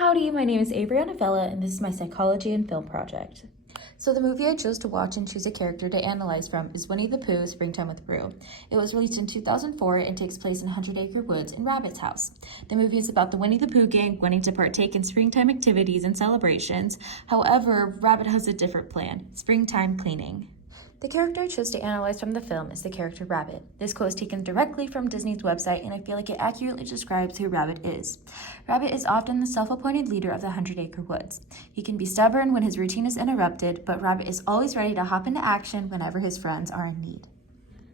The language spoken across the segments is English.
Howdy, my name is Avriana Vela, and this is my psychology and film project. So the movie I chose to watch and choose a character to analyze from is Winnie the Pooh, Springtime with Roo. It was released in 2004 and takes place in 100 Acre Woods in Rabbit's house. The movie is about the Winnie the Pooh gang wanting to partake in springtime activities and celebrations. However, Rabbit has a different plan: springtime cleaning. The character I chose to analyze from the film is the character Rabbit. This quote is taken directly from Disney's website, and I feel like it accurately describes who Rabbit is. Rabbit is often the self-appointed leader of the 100 Acre Woods. He can be stubborn when his routine is interrupted, but Rabbit is always ready to hop into action whenever his friends are in need.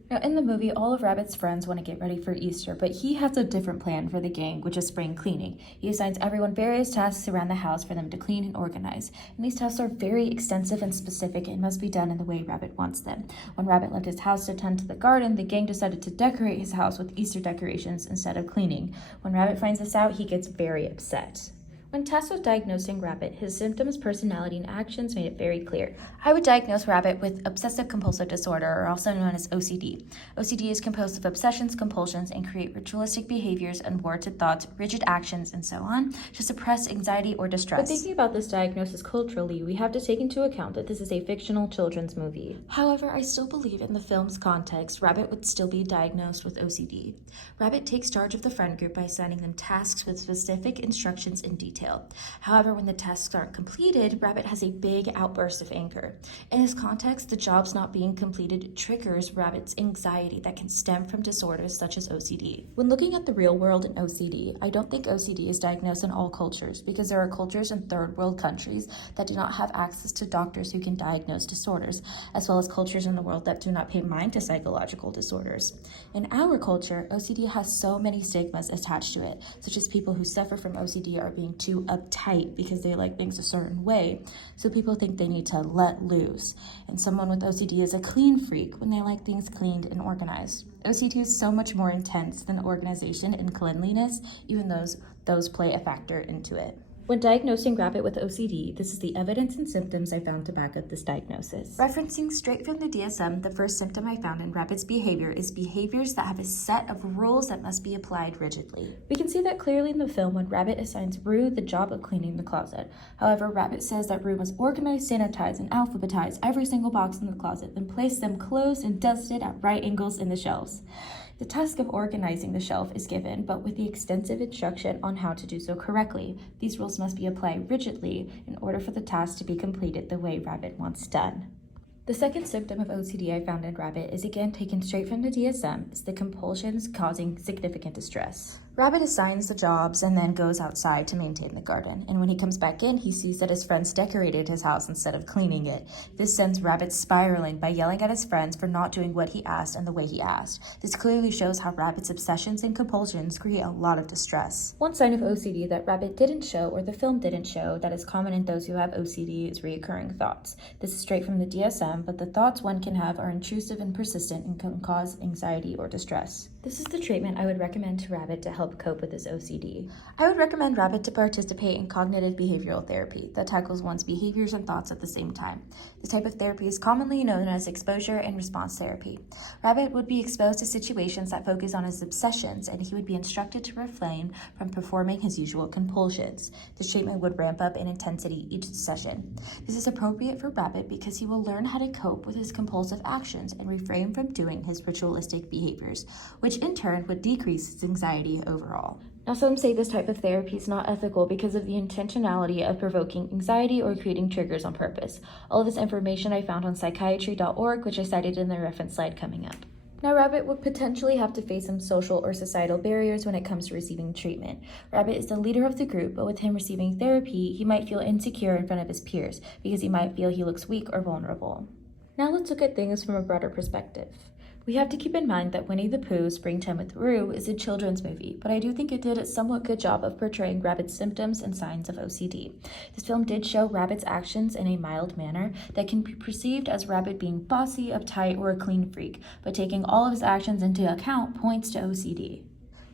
Now, in the movie, all of Rabbit's friends want to get ready for Easter, but he has a different plan for the gang, which is spring cleaning. He assigns everyone various tasks around the house for them to clean and organize. And these tasks are very extensive and specific and must be done in the way Rabbit wants them. When Rabbit left his house to tend to the garden, the gang decided to decorate his house with Easter decorations instead of cleaning. When Rabbit finds this out, he gets very upset. When tasked with diagnosing Rabbit, his symptoms, personality, and actions made it very clear. I would diagnose Rabbit with obsessive-compulsive disorder, or also known as OCD. OCD is composed of obsessions, compulsions, and create ritualistic behaviors, unwarranted thoughts, rigid actions, and so on, to suppress anxiety or distress. But thinking about this diagnosis culturally, we have to take into account that this is a fictional children's movie. However, I still believe in the film's context, Rabbit would still be diagnosed with OCD. Rabbit takes charge of the friend group by assigning them tasks with specific instructions in detail. However, when the tasks aren't completed, Rabbit has a big outburst of anger. In this context, the jobs not being completed triggers Rabbit's anxiety that can stem from disorders such as OCD. When looking at the real world in OCD, I don't think OCD is diagnosed in all cultures, because there are cultures in third world countries that do not have access to doctors who can diagnose disorders, as well as cultures in the world that do not pay mind to psychological disorders. In our culture, OCD has so many stigmas attached to it, such as people who suffer from OCD are being too uptight because they like things a certain way, so people think they need to let loose. And someone with OCD is a clean freak when they like things cleaned and organized. OCD is so much more intense than organization and cleanliness, even though those play a factor into it. When diagnosing Rabbit with OCD, this is the evidence and symptoms I found to back up this diagnosis. Referencing straight from the DSM, the first symptom I found in Rabbit's behavior is behaviors that have a set of rules that must be applied rigidly. We can see that clearly in the film when Rabbit assigns Roo the job of cleaning the closet. However, Rabbit says that Roo must organize, sanitize, and alphabetize every single box in the closet, then place them closed and dusted at right angles in the shelves. The task of organizing the shelf is given, but with the extensive instruction on how to do so correctly. These rules must be applied rigidly in order for the task to be completed the way Rabbit wants done. The second symptom of OCD I found in Rabbit is again taken straight from the DSM, is the compulsions causing significant distress. Rabbit assigns the jobs and then goes outside to maintain the garden, and when he comes back in, he sees that his friends decorated his house instead of cleaning it. This sends Rabbit spiraling by yelling at his friends for not doing what he asked and the way he asked. This clearly shows how Rabbit's obsessions and compulsions create a lot of distress. One sign of OCD that Rabbit didn't show, or the film didn't show, that is common in those who have OCD is recurring thoughts. This is straight from the DSM, but the thoughts one can have are intrusive and persistent and can cause anxiety or distress. This is the treatment I would recommend to Rabbit to help cope with his OCD. I would recommend Rabbit to participate in cognitive behavioral therapy that tackles one's behaviors and thoughts at the same time. This type of therapy is commonly known as exposure and response therapy. Rabbit would be exposed to situations that focus on his obsessions, and he would be instructed to refrain from performing his usual compulsions. This treatment would ramp up in intensity each session. This is appropriate for Rabbit because he will learn how to cope with his compulsive actions and refrain from doing his ritualistic behaviors, which in turn would decrease his anxiety overall. Now, some say this type of therapy is not ethical because of the intentionality of provoking anxiety or creating triggers on purpose. All of this information I found on psychiatry.org, which I cited in the reference slide coming up. Now, Rabbit would potentially have to face some social or societal barriers when it comes to receiving treatment. Rabbit is the leader of the group, but with him receiving therapy, he might feel insecure in front of his peers because he might feel he looks weak or vulnerable. Now let's look at things from a broader perspective. We have to keep in mind that Winnie the Pooh, Springtime with Roo is a children's movie, but I do think it did a somewhat good job of portraying Rabbit's symptoms and signs of OCD. This film did show Rabbit's actions in a mild manner that can be perceived as Rabbit being bossy, uptight, or a clean freak, but taking all of his actions into account points to OCD.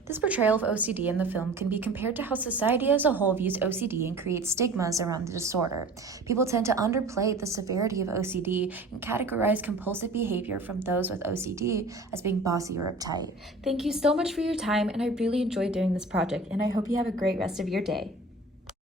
This portrayal of OCD in the film can be compared to how society as a whole views OCD and creates stigmas around the disorder. People tend to underplay the severity of OCD and categorize compulsive behavior from those with OCD as being bossy or uptight. Thank you so much for your time, and I really enjoyed doing this project, and I hope you have a great rest of your day.